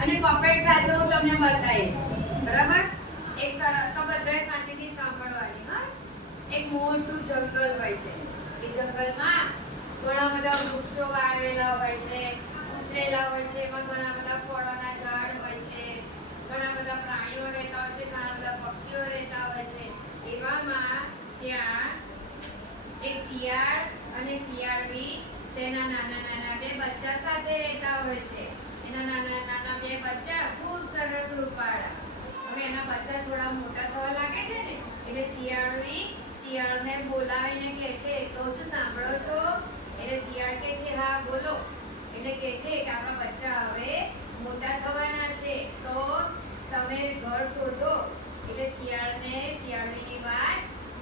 અને પપેટ સાથે હું તમને બતાવીશ. બરાબર? એક તો બધા શાંતિથી સાંભળવાની, હા? એક મોટું જંગલ હોય છે. એ જંગલમાં ઘણા બધા વૃક્ષો વાવેલા હોય છે, ઉછરેલા હોય છે, એમાં ઘણા બધા ફળોના ઝાડ હોય છે, ઘણા બધા પ્રાણીઓ રહેતા હોય છે, ઘણા બધા પક્ષીઓ રહેતા હોય છે. એવામાં ત્યાં એક શિયાળ અને શિયાળવી તેના નાના નાના બે બચ્ચા સાથે રહેતા હોય છે. નાના નાના બે બચ્ચા ખૂબ સરસ રૂપાળા. હવે એના બચ્ચા થોડા મોટા થવા લાગે છે ને, એટલે શિયાળવી, શિયાળને બોલાવીને કહે છે કહું છું સાંભળો છો. એટલે શિયાળ કહે છે, હા, બોલો. એટલે કહે છે કે આપણા બચ્ચા હવે મોટા થવાના છે, તો તમે ઘર શોધો. એટલે શિયાળને શિયાળવીની વાત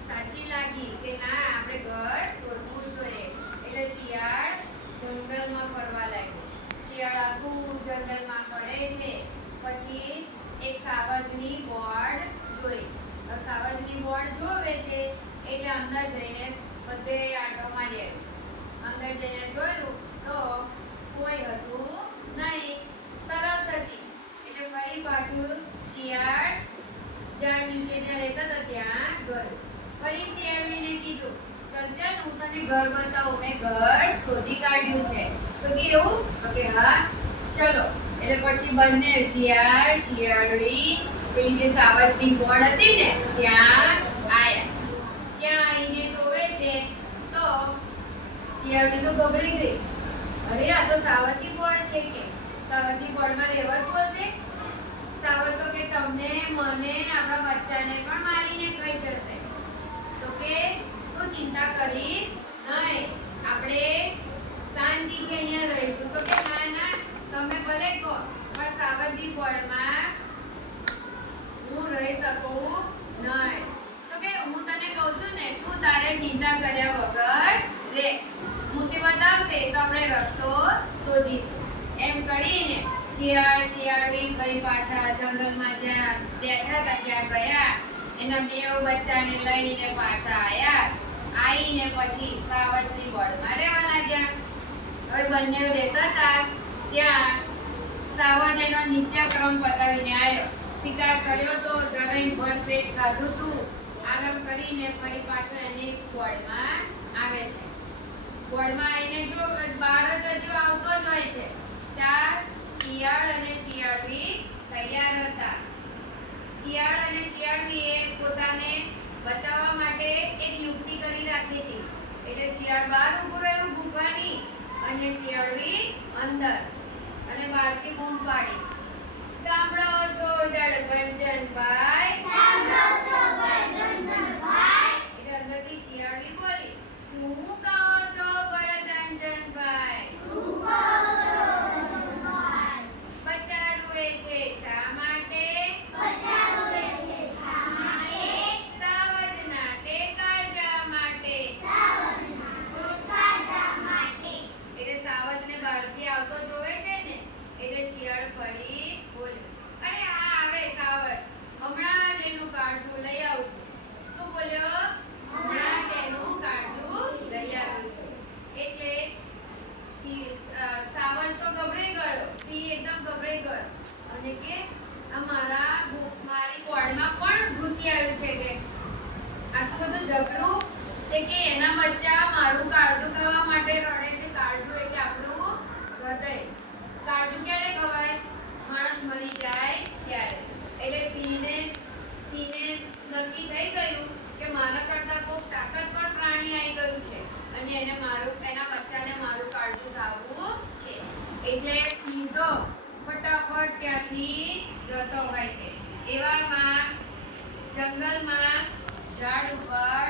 સાચી લાગી કે ના, આપણે ઘર શોધવું જોઈએ. એટલે શિયાળ જંગલમાં ફરવા લાગ્યો શિયાળ આખું જંગલમાં ફરે છે પછી એક સાવજની બોર્ડ જોઈ. તો સાવજની બોર્ડ જોવે છે, એટલે અંદર જઈને બધે આંટો મારી અંદર જઈને જોયું તો કોઈ હતું નહીં. સરસ હતી. એટલે ફરી પાછું શિયાળ ઝાડ નીચે જ્યાં રહેતા હતા, ત્યાં ગયું. ફરી શિયાળીને કીધું, ચલ ચલ, હું તને ઘર બતાવું. મેં ઘર શોધી કાઢ્યું છે. તો કે, એવું? તો કે, હા, ચલો. એટલે પછી બંને શિયાળ શિયાળવી પેલી જે સાવજની ગોળ હતી ને, ત્યાં આયા. ત્યાં આવીને જોવે છે, તો શિયાળવી તો ગભરી ગઈ. અરે, આ તો સાવજની ગોળ છે કે? સાવજની બોર્ડમાં રહેવાતું હશે? સાવજ તો કે તમને, મને, આપણા બચ્ચાને પણ મારીને ખાઈ જશે. તો કે, તું ચિંતા કરીશ નહીં. આપણે શાંતિથી અહીંયા રહીશું તો કે ના ના તમે ભલે કહો પણ બોર્ડમાં હું રહી જ્યાં બેઠા હતા, ત્યાં ગયા. એના બે બચ્ચાને લઈને પાછા આયા. આવીને પછી સાવજની બોર્ડમાં રહેવા લાગ્યા. હવે બંને રહેતા હતા ત્યાં સાવજ એનો નિત્યક્રમ પતાવીને આવ્યો શિકાર કર્યો તો દરેક ભરપેટ ખાધું તું આરામ કરીને ફરી પાછો એની બોર્ડમાં આવે છે. બોર્ડમાં આવીને જો બાર જ હજુ આવતો જ હોય છે. ત્યાં શિયાળ અને શિયાળવી તૈયાર હતા. શિયાળ અને શિયાળવીએ પોતાને બચાવવા માટે એક યુક્તિ કરી રાખી હતી. એટલે શિયાળ બહાર ઊભું રહ્યું ગુફાની અને શિયાળવી અંદર. અને બહારથી બૂમ પાડી સાંભળો છો દડભંજનભાઈ એટલે રંગતી શિયાળી બોલી શું કહો છો બળદંજનભાઈ બચાડુએ છે શા માટે સાવજના તે કાળજા માટે એટલે સાવજને બહારથી આવતો જોવે છે ને એટલે શિયાળ ફરી બોલ્યો અરે હા આવે સાવજ હમણાં જ એનું કાળજું લઈ આવું છું શું બોલ્યો હમણાં જ એનું કાળજું લઈ આવું છું એટલે સિંહ અ, સાવજ તો ગભરાઈ ગયો સિંહ એકદમ ગભરાઈ ગયો અને કે આ મારા ગુ- મારી કોળમાં કોણ ઘૂસી આવ્યું છે કે આટલું બધું ઝઘડું તે કે એના બચ્ચા મારું કાળજું ખાવા માટે રડે છે. કાળજું એટલે આપણું હૃદય. કાળજું ક્યારે ખવાય? માણસ મરી જાય ત્યારે. એટલે સિંહને સિંહને નક્કી થઈ ગયું કે મારા કરતાં બહુ તાકાતવર પ્રાણી આવી ગયું છે. અને એને મારું, એના બચ્ચાને મારું કાળજું ખાવું છે. એટલે સિંહ તો ફટાફટ ત્યાંથી જતો હોય છે. એવામાં જંગલમાં ઝાડ ઉપર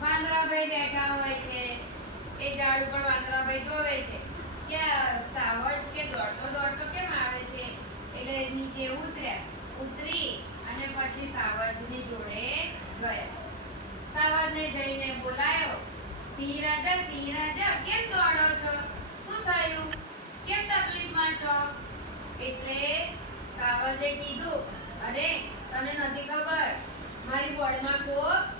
વાંદરાભાઈ બેઠા હોય છે. એ ઝાડુ પણ વાંદરાભાઈ જોવે છે. કે સાવજ કે દોડતો દોડતો કેમ આવે છે? એટલે નીચે ઉતર્યા ઉતરી અને પછી સાવજની જોડે ગયા. સાવજને જઈને બોલાયો, સિંહ રાજા સિંહ રાજા, કેમ દોડો છો? શું થયું? કેમ તકલીફમાં છો? એટલે સાવજે કીધું, અરે, તને નથી ખબર, મારી બોર્ડમાં કોક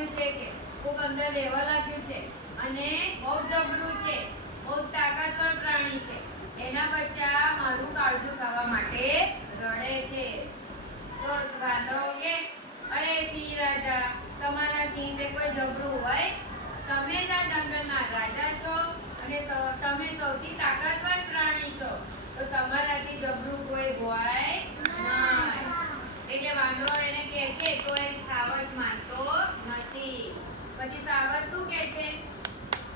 આવ્યું છે કે ખૂબ અંદર રહેવા લાગ્યું છે અને બહુ જબરું છે, બહુ તાકાતવર પ્રાણી છે. એના બચ્ચા મારું કાળજું ખાવા માટે રડે છે. તો વાંદરો કે અરે સિંહ રાજા તમારાથી સિંહ કોઈ જબરું હોય? તમે જ આ જંગલના રાજા છો અને સૌ- તમે સૌથી તાકાતવર પ્રાણી છો તો તમારાથી જબરું કોઈ હોય નહીં એટલે વાંદરો એને કહે છે તો એ સાવજ માનતો નથી પછી સાવજ છે,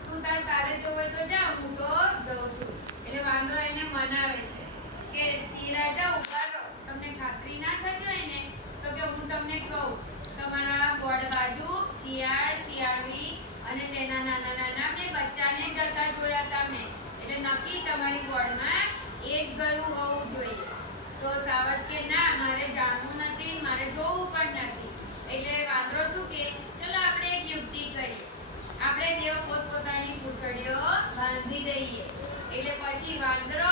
તું તાર તારે જવું હોય તો જા, હું તો જઉં છું. એટલે વાંધો એને મનાવે છે કે સિંહ રાજા ઊભા રહો તમને ખાતરી ના થતી હોય ને તો કે હું તમને કહું તમારા બોર્ડ બાજુ શિયાળ શિયાળવી અને તેના નાના નાના બે બચ્ચાને જતા જોયા તમે એટલે નક્કી તમારી બોર્ડમાં એ જ ગયું હોવું જોઈએ તો સાવજ કે ના મારે જાણવું નથી મારે જોવું પણ નથી એટલે વાંદરો શું કે ચલો આપણે એક યુક્તિ કરીએ આપણે બે પોતપોતાની પૂંછડીઓ બાંધી દઈએ એટલે પછી વાંદરો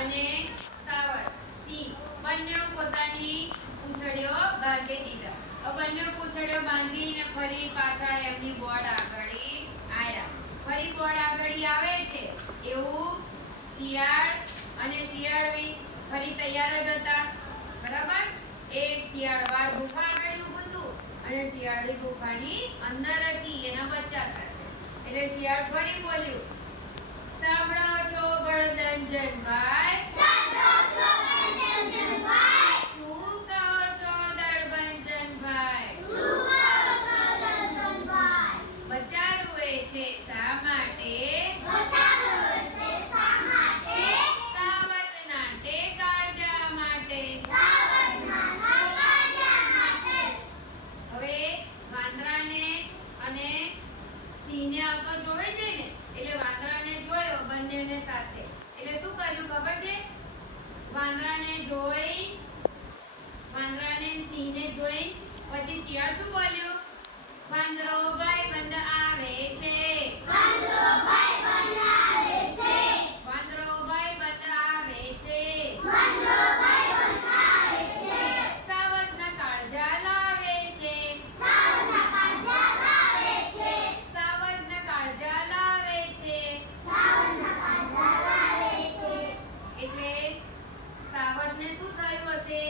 અને સાવજ સિંહ બંને પોતાની પૂંછડીઓ બાંધી દીધા હવે બંને પૂંછડીઓ બાંધીને ફરી પાછા એમની બોર્ડ આગળ આયા ફરી બોર્ડ આગળ આવે છે એવું શિયાળ અને શિયાળવી ફરી તૈયાર જ હતા. બરાબર? એક શિયાળ વાર ગુફા આગળ ઊભું હતું અને શિયાળી ગુફાની અંદર હતી, એના બચ્ચા સાથે. એટલે શિયાળ ફરી બોલ્યું, સાંભળો છો બળદંજનભાઈ શું કહો છો દળભંજનભાઈ બચ્ચા રૂએ છે શા માટે સાવજના તે કાળજા માટે હવે વાંદરાને અને સિંહને આવતો જોવે છે ને એટલે વાંદરાને જોયો બંનેને સાથે એટલે શું કર્યું ખબર છે વાંદરાને જોઈ વાંદરાને અને સિંહને જોઈ પછી શિયાળ શું બોલ્યો વાંદરો ભાઈબંધ આવે છે વાંદરો ભાઈબંધ આવે છે સાવજના કાળજા લાવે છે સાવજના કાળજા લાવે છે એટલે સાવજને શું થયું હશે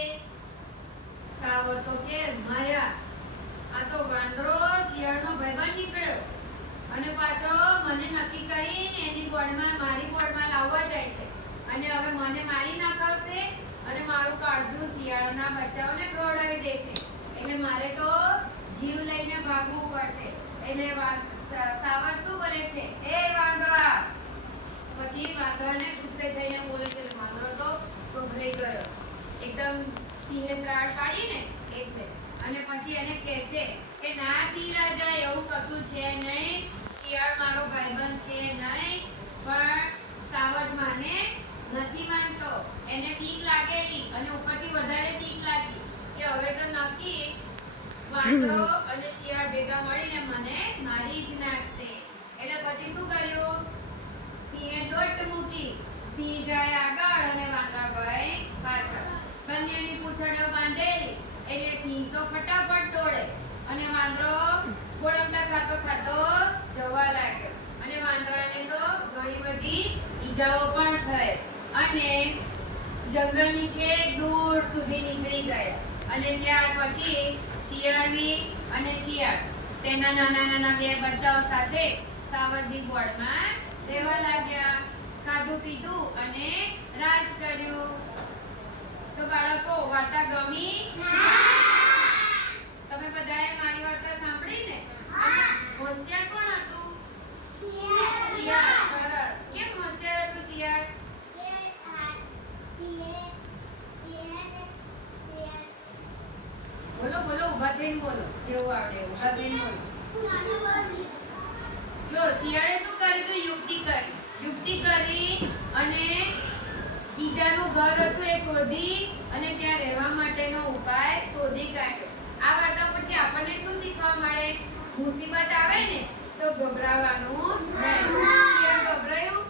સાવજ તો કે માર્યા આ તો વાંદરો શિયાળનો ભાઈબંધ નીકળ્યો અને પાછો મને નક્કી કરીને એની બોર્ડમાં મારી બોર્ડમાં લાવવા જાય છે અને હવે મને મારી નાખાવશે અને મારું કાળજું શિયાળના બચ્ચાઓને ખવડાવી દેશે એટલે મારે તો જીવ લઈને ભાગવું પડશે. એટલે સાવર શું બોલે છે? એ વાંદરા! પછી વાંદરાને ગુસ્સે થઈને બોલે છે, વાંદરો તો ગભરાઈ ગયો. એકદમ સિંહે ત્રાડ પાડીને એટલે. અને પછી એને કહે છે કે, ના સિંહ રાજા, એવું કશું છે નહીં. શિયાળ મારો ભાઈબંધ છે નહીં. પણ સાવજ માને નથી માનતો. એને બીક લાગેલી અને ઉપરથી વધારે બીક લાગી કે હવે તો નક્કી વાંદરો અને શિયાળ ભેગા મળીને મને મારી જ નાખશે. એટલે પછી શું કર્યું? સિંહે દોટ મૂકી. સિંહ જાય આગળ અને વાંદરાભાઈ પાછળ. બંનેની પૂંછડીઓ બાંધેલી. એટલે સિંહ તો ફટાફટ દોડે. અને વાંદરો ગોળમટા ખાતો ખાતો જવા લાગ્યો. અને વાંદરાને તો ઘણી બધી ઈજાઓ પણ થઈ. અને જંગલની છેક દૂર સુધી નીકળી ગયા. અને ત્યાર પછી શિયાળવી અને શિયાળ, તેના નાના નાના બે બચ્ચાઓ સાથે સાવજની ગોળમાં રહેવા લાગ્યા. ખાધું પીધું અને રાજ કર્યું. તો બાળકો, વાર્તા ગમી તમે બધાએ મારી વાર્તા સાંભળી ને અને હોશિયાર કોણ હતું શિયાળ સરસ કેમ હોશિયાર હતું શિયાળ બોલો બોલો ઊભા થઈને બોલો જેવું આવડે એવું. ઊભા થઈને બોલો જો શિયાળે શું કર્યું તો યુક્તિ કરી. યુક્તિ કરી અને બીજાનું ઘર હતું એ શોધી અને ત્યાં રહેવા માટેનો ઉપાય શોધી કાઢ્યો. આ વાર્તા પરથી આપણને શું શીખવા મળે? મુસીબત આવે ને તો ગભરાવાનું નહીં. ગભરાયું?